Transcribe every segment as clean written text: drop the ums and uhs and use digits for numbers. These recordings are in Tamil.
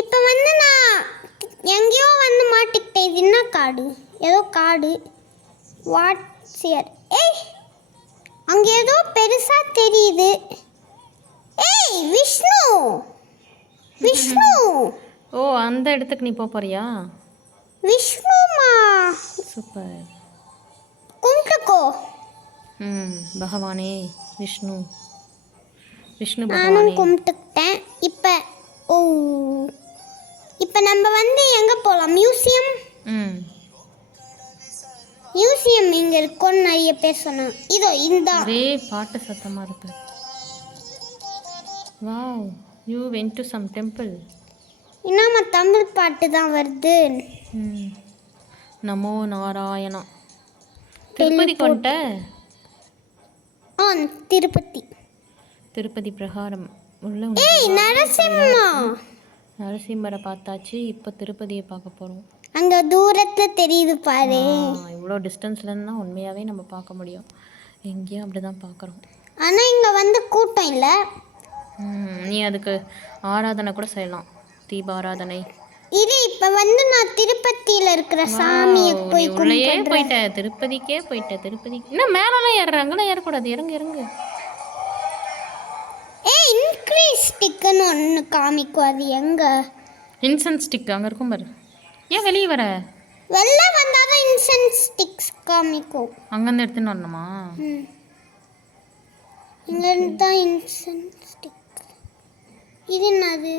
இப்போ வந்து நான் எங்கேயோ வந்து மாட்டிக்கிட்டேன். இது என்ன காடு? ஏதோ காடு. What's here? ஏய், அங்கே ஏதோ பெருசாக தெரியுது. ஏய் விஷ்ணு, விஷ்ணு. ஓ, அந்த இடத்துக்கு நீ போறியா? விஷ்ணுமா? சூப்பர். கும்பிட்டுக்கோ. பகவானே விஷ்ணு, விஷ்ணு நானும் பகவானே. கும்பிட்டுக்கிட்டேன். ஓ, இப்போ நம்ம வந்து எங்கே போகலாம்? மியூசியம். மியூசியம் இங்கே இருக்கும்னு நிறைய பேர் சொன்னாங்க. இதோ இந்த ஒரே பாட்டு சத்தமாக இருக்கு. Wow, you went to some temple. இன்னும் தமிழ் பாட்டு தான் வருது. நமோ நாராயணா. திருப்பதி கொண்ட திருப்பதி, திருப்பதி பிரகாரம் உள்ள. ஏய் நரசிம்மா. நரசிம்மரை பார்த்தாச்சு. இப்போ திருப்பதியை பார்க்க போகிறோம். அங்கே தூரத்தில் தெரியுது பாரு. இவ்வளோ டிஸ்டன்ஸ்லேருந்து தான் உண்மையாகவே நம்ம பார்க்க முடியும். எங்கேயும் அப்படி தான் பார்க்குறோம். ஆனால் இங்கே வந்து கூட்டம் இல்லை. நீ அதுக்கு ஆராதனை கூட செய்யலாம், தீப ஆராதனை. இது இப்போ வந்து நான் திருப்பதியில் இருக்கிற சாமியை போய் உள்ளேயே போயிட்டேன். திருப்பதிக்கே போயிட்டேன். திருப்பதிக்கு இன்னும் மேலெல்லாம் ஏறுறாங்கலாம். ஏறக்கூடாது. இறங்கு இறங்கு. இன்க்ரீஸ் ஸ்டிக்குன்னு ஒன்று காமிக்கும். அது எங்க? இன்சென்ஸ் ஸ்டிக் அங்கே இருக்கும் பாரு. ஏன் வெளியே வர? வெளில வந்தால் தான் இன்சென்ஸ் ஸ்டிக்ஸ் காமிக்கும். அங்கேருந்து எடுத்துன்னு வரணுமா? இங்கேருந்து தான் இன்சென்ஸ் ஸ்டிக். இது என்னது?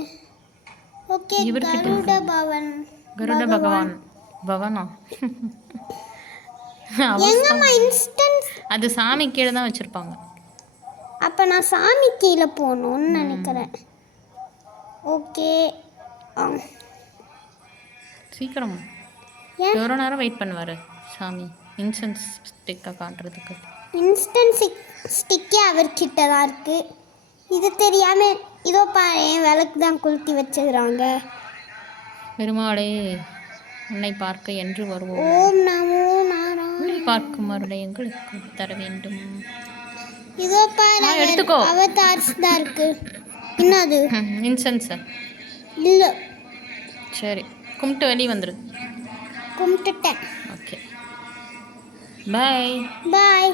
ஓகே, கருட பவன். கருட பகவான் பவனா? எங்கம்மா இன்ஸ்டன்ஸ்? அது சாமி கீழே தான் வச்சுருப்பாங்க. அப்போ நான் சாமி கீழே போகணும்னு நினைக்கிறேன். ஓகே, சீக்கிரம். எவ்வளோ நேரம் வெயிட் பண்ணுவார் சாமி இன்சென்ஸ் ஸ்டிக்கை காட்டுறதுக்கு? இன்ஸ்டன்ஸ் ஸ்டிக்கே அவர்கிட்ட தான் இருக்குது. இது தெரியாமல் இதோ பாரு, விளக்கு தான் கொளுத்தி வச்சுக்கிறாங்க. பெருமாளே, உன்னை பார்க்க என்று வருவோம். ஓம் நமோ நாராயண. பார்க்கும் அருளை எங்களுக்கு தர வேண்டும். இதோ பாரு, எடுத்துக்கோ. அவதார்ஸ் தான் இருக்கு. என்னது? இன்சென்ஸ் இல்லை. சரி, கும்பிட்டு வெளியே வந்துடு. கும்பிட்டுட்டேன். ஓகே, பாய் பாய்.